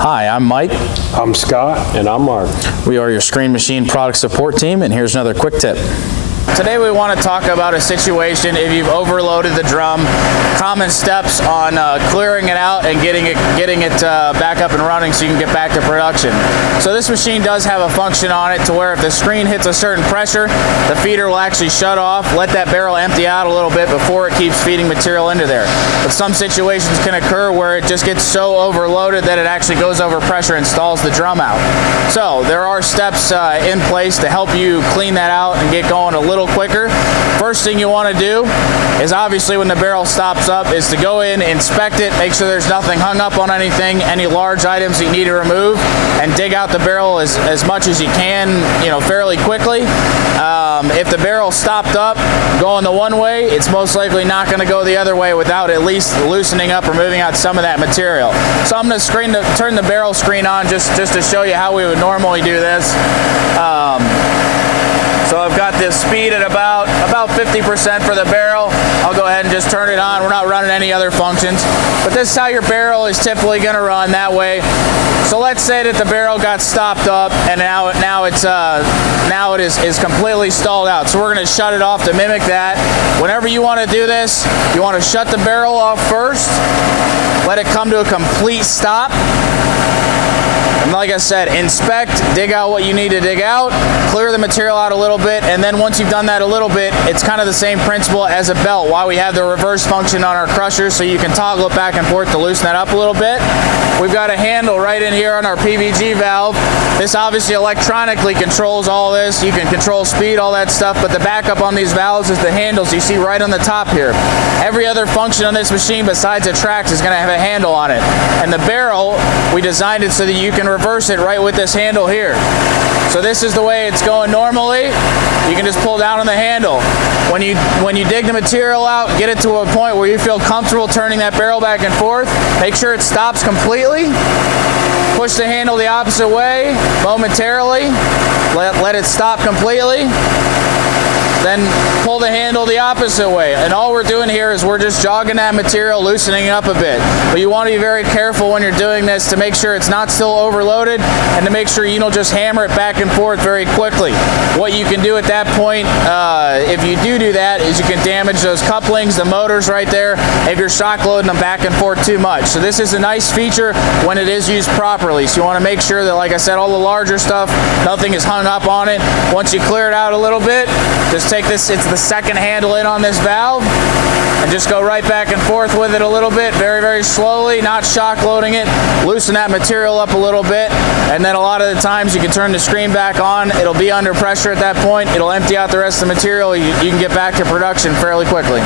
Hi, I'm Mike. I'm Scott. And I'm Mark. We are your Screen Machine product support team, and here's another quick tip. Today we want to talk about a situation if you've overloaded the drum, common steps on clearing it out and getting it back up and running so you can get back to production. So this machine does have a function on it to where if the screen hits a certain pressure, the feeder will actually shut off, let that barrel empty out a little bit before it keeps feeding material into there. But some situations can occur where it just gets so overloaded that it actually goes over pressure and stalls the drum out. So there are steps in place to help you clean that out and get going a little quicker. First thing you want to do is obviously when the barrel stops up is to go in, inspect it, make sure there's nothing hung up on anything, any large items you need to remove, and dig out the barrel as much as you can, fairly quickly. If the barrel stopped up going the one way, it's most likely not going to go the other way without at least loosening up or moving out some of that material. So I'm going to turn the barrel screen on just to show you how we would normally do this. So I've got this speed at about 50% for the barrel. I'll go ahead and just turn it on. We're not running any other functions. But this is how your barrel is typically going to run that way. So let's say that the barrel got stopped up and now it is completely stalled out. So we're going to shut it off to mimic that. Whenever you want to do this, you want to shut the barrel off first. Let it come to a complete stop. And like I said, inspect, dig out what you need to dig out, clear the material out a little bit, and then once you've done that a little bit, it's kind of the same principle as a belt. Why we have the reverse function on our crusher so you can toggle it back and forth to loosen that up a little bit. We've got a handle right in here on our PVG valve. This obviously electronically controls all this. You can control speed, all that stuff, but the backup on these valves is the handles you see right on the top here. Every other function on this machine besides the tracks is going to have a handle on it. And the barrel, we designed it so that you can reverse it right with this handle here. So this is the way it's going normally. You can just pull down on the handle. When you dig the material out, get it to a point where you feel comfortable turning that barrel back and forth, make sure it stops completely. Push the handle the opposite way momentarily. Let it stop completely. Then pull the handle the opposite way. And all we're doing here is we're just jogging that material, loosening it up a bit. But you want to be very careful when you're doing this to make sure it's not still overloaded and to make sure you don't just hammer it back and forth very quickly. What you can do at that point, if you do that, is you can damage those couplings, the motors right there, if you're shock loading them back and forth too much. So this is a nice feature when it is used properly. So you want to make sure that, like I said, all the larger stuff, nothing is hung up on it. Once you clear it out a little bit, just take this, it's the second handle in on this valve, and just go right back and forth with it a little bit, very, very slowly, not shock loading it. Loosen that material up a little bit, and then a lot of the times you can turn the screen back on. It'll be under pressure at that point. It'll empty out the rest of the material. You can get back to production fairly quickly.